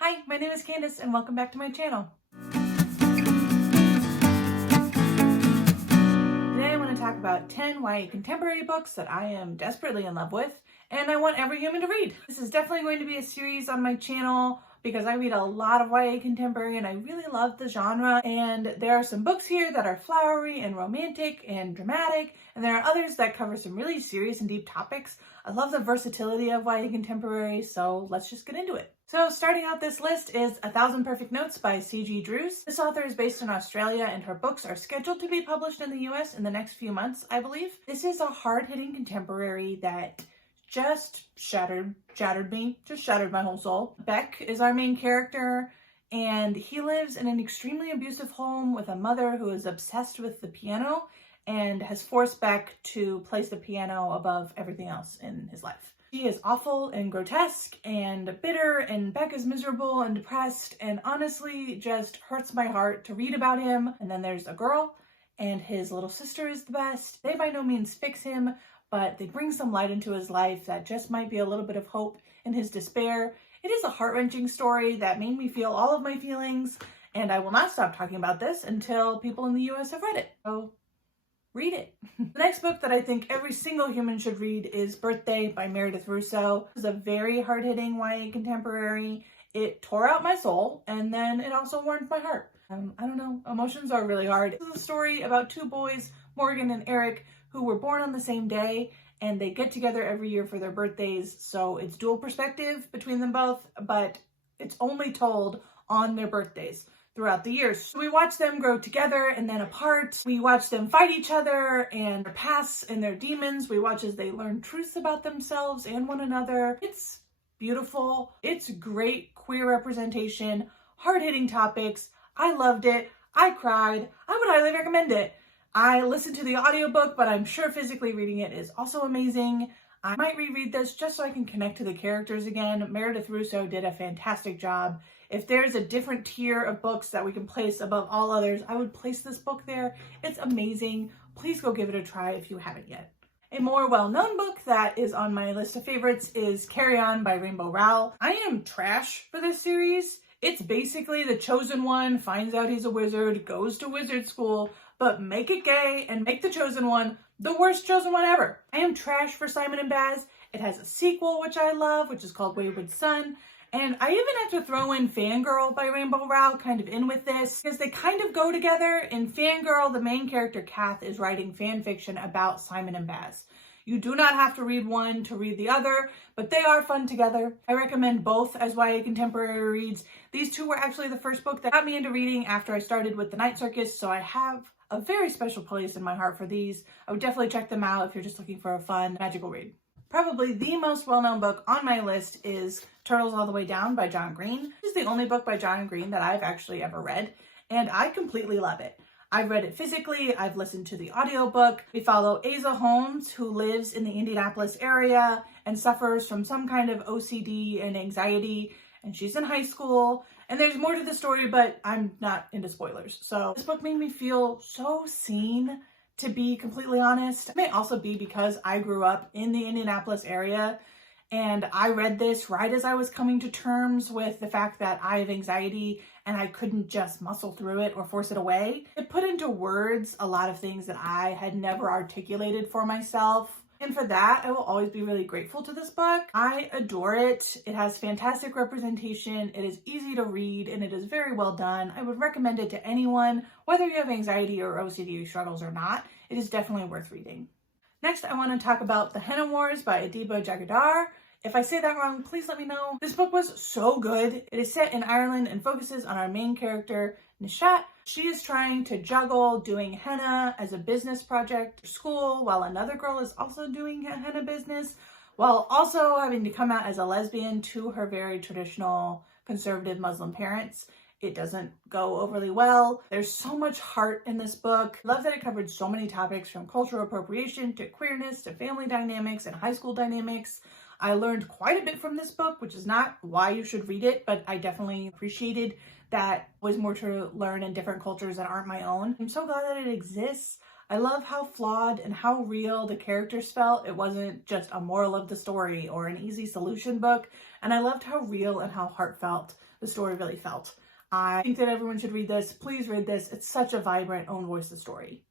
Hi, my name is Candace and welcome back to my channel. Today I want to talk about 10 YA contemporary books that I am desperately in love with and I want every human to read. This is definitely going to be a series on my channel because I read a lot of YA contemporary and I really love the genre, and there are some books here that are flowery and romantic and dramatic, and there are others that cover some really serious and deep topics. I love the versatility of YA contemporary, so let's just get into it. So starting out this list is 1,000 Perfect Notes by C.G. Drews. This author is based in Australia and her books are scheduled to be published in the US in the next few months, I believe. This is a hard-hitting contemporary that just shattered my whole soul. Beck is our main character, and he lives in an extremely abusive home with a mother who is obsessed with the piano and has forced Beck to place the piano above everything else in his life. He is awful and grotesque and bitter, and Beck is miserable and depressed, and honestly just hurts my heart to read about him. And then there's a girl, and his little sister is the best. They by no means fix him, but they bring some light into his life that just might be a little bit of hope in his despair. It is a heart-wrenching story that made me feel all of my feelings, and I will not stop talking about this until people in the US have read it. So read it. The next book that I think every single human should read is Birthday by Meredith Russo. It's a very hard-hitting YA contemporary. It tore out my soul, and then it also warmed my heart. I don't know, emotions are really hard. This is a story about two boys, Morgan and Eric, who were born on the same day, and they get together every year for their birthdays, so it's dual perspective between them both, but it's only told on their birthdays throughout the years. So we watch them grow together and then apart. We watch them fight each other and their pasts and their demons. We watch as they learn truths about themselves and one another. It's beautiful. It's great queer representation, hard-hitting topics. I loved it. I cried. I would highly recommend it. I listened to the audiobook, but I'm sure physically reading it is also amazing. I might reread this just so I can connect to the characters again. Meredith Russo did a fantastic job. If there's a different tier of books that we can place above all others, I would place this book there. It's amazing. Please go give it a try if you haven't yet. A more well-known book that is on my list of favorites is Carry On by Rainbow Rowell. I am trash for this series. It's basically the chosen one finds out he's a wizard, goes to wizard school, but make it gay and make the chosen one the worst chosen one ever. I am trash for Simon and Baz. It has a sequel, which I love, which is called Wayward Son. And I even have to throw in Fangirl by Rainbow Rowell kind of in with this because they kind of go together. In Fangirl, the main character, Kath, is writing fan fiction about Simon and Baz. You do not have to read one to read the other, but they are fun together. I recommend both as YA contemporary reads. These two were actually the first book that got me into reading after I started with The Night Circus, so I have a very special place in my heart for these. I would definitely check them out if you're just looking for a fun, magical read. Probably the most well-known book on my list is Turtles All the Way Down by John Green. This is the only book by John Green that I've actually ever read, and I completely love it. I've read it physically, I've listened to the audiobook. We follow Asa Holmes, who lives in the Indianapolis area and suffers from some kind of OCD and anxiety, and she's in high school. And there's more to the story, but I'm not into spoilers. So this book made me feel so seen, to be completely honest. It may also be because I grew up in the Indianapolis area and I read this right as I was coming to terms with the fact that I have anxiety and I couldn't just muscle through it or force it away. It put into words a lot of things that I had never articulated for myself. And for that, I will always be really grateful to this book. I adore it. It has fantastic representation. It is easy to read and it is very well done. I would recommend it to anyone, whether you have anxiety or OCD struggles or not. It is definitely worth reading. Next, I want to talk about The Henna Wars by Adiba Jaigirdar. If I say that wrong, please let me know. This book was so good. It is set in Ireland and focuses on our main character, Nishat. She is trying to juggle doing henna as a business project for school while another girl is also doing a henna business, while also having to come out as a lesbian to her very traditional conservative Muslim parents. It doesn't go overly well. There's so much heart in this book. I love that it covered so many topics from cultural appropriation to queerness to family dynamics and high school dynamics. I learned quite a bit from this book, which is not why you should read it, but I definitely appreciated that was more to learn in different cultures that aren't my own. I'm so glad that it exists. I love how flawed and how real the characters felt. It wasn't just a moral of the story or an easy solution book. And I loved how real and how heartfelt the story really felt. I think that everyone should read this. Please read this. It's such a vibrant own voice story.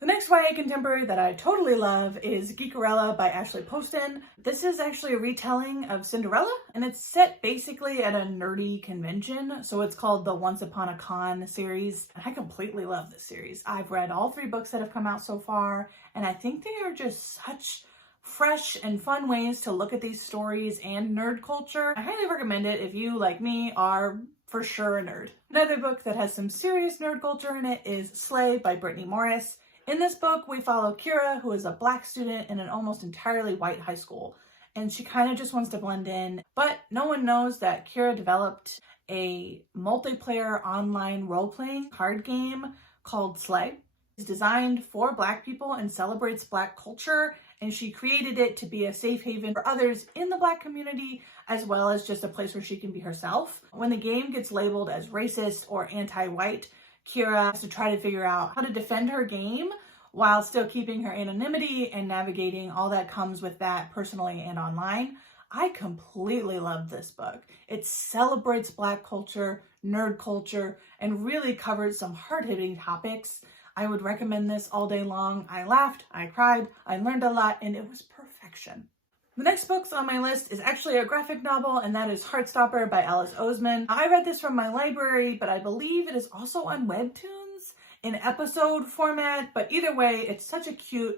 The next YA contemporary that I totally love is Geekerella by Ashley Poston. This is actually a retelling of Cinderella, and it's set basically at a nerdy convention. So it's called the Once Upon a Con series. And I completely love this series. I've read all 3 books that have come out so far, and I think they are just such fresh and fun ways to look at these stories and nerd culture. I highly recommend it if you, like me, are for sure a nerd. Another book that has some serious nerd culture in it is Slay by Brittany Morris. In this book, we follow Kira, who is a Black student in an almost entirely white high school, and she kind of just wants to blend in, but no one knows that Kira developed a multiplayer online role-playing card game called Slay. It's designed for Black people and celebrates Black culture, and she created it to be a safe haven for others in the Black community, as well as just a place where she can be herself. When the game gets labeled as racist or anti-white, Kira has to try to figure out how to defend her game while still keeping her anonymity and navigating all that comes with that personally and online. I completely love this book. It celebrates Black culture, nerd culture, and really covers some hard-hitting topics. I would recommend this all day long. I laughed, I cried, I learned a lot, and it was perfection. The next book on my list is actually a graphic novel, and that is Heartstopper by Alice Oseman. I read this from my library, but I believe it is also on Webtoons in episode format. But either way, it's such a cute,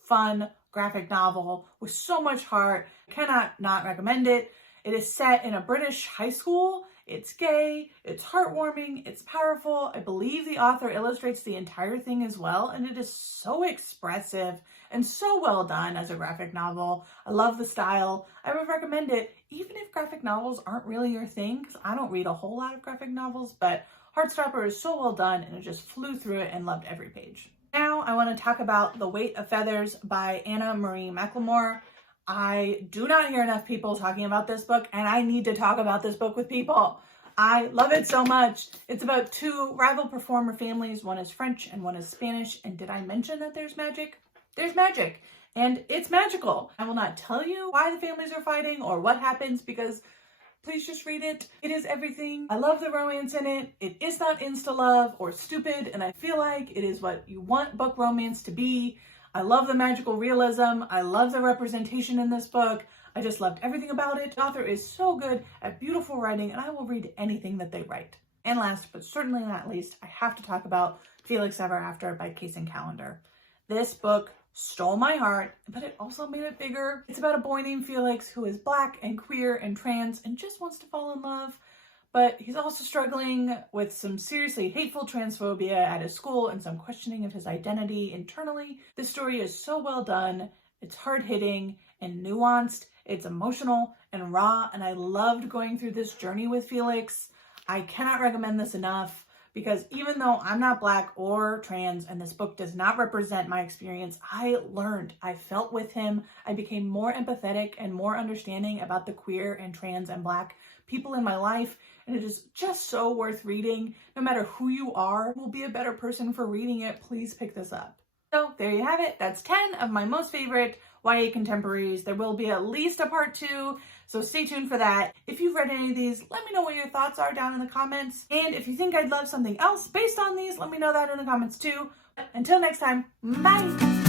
fun graphic novel with so much heart. Cannot not recommend it. It is set in a British high school. It's gay, it's heartwarming, it's powerful. I believe the author illustrates the entire thing as well, and it is so expressive and so well done as a graphic novel. I love the style. I would recommend it, even if graphic novels aren't really your thing, because I don't read a whole lot of graphic novels, but Heartstopper is so well done, and I just flew through it and loved every page. Now I want to talk about The Weight of Feathers by Anna Marie McLemore. I do not hear enough people talking about this book, and I need to talk about this book with people. I love it so much. It's about 2 rival performer families. One is French and one is Spanish. And did I mention that there's magic? There's magic, and it's magical. I will not tell you why the families are fighting or what happens, because please just read it. It is everything. I love the romance in it. It is not insta-love or stupid, and I feel like it is what you want book romance to be. I love the magical realism. I love the representation in this book. I just loved everything about it. The author is so good at beautiful writing, and I will read anything that they write. And last, but certainly not least, I have to talk about Felix Ever After by Kacen Callender. This book stole my heart, but it also made it bigger. It's about a boy named Felix who is Black and queer and trans and just wants to fall in love. But he's also struggling with some seriously hateful transphobia at his school and some questioning of his identity internally. This story is so well done. It's hard-hitting and nuanced. It's emotional and raw, and I loved going through this journey with Felix. I cannot recommend this enough, because even though I'm not Black or trans and this book does not represent my experience, I learned, I felt with him. I became more empathetic and more understanding about the queer and trans and Black people in my life, and it is just so worth reading. No matter who you are, you will be a better person for reading it. Please pick this up. So there you have it. That's 10 of my most favorite YA contemporaries. There will be at least a part 2, so stay tuned for that. If you've read any of these, let me know what your thoughts are down in the comments. And if you think I'd love something else based on these, let me know that in the comments too. But until next time, bye!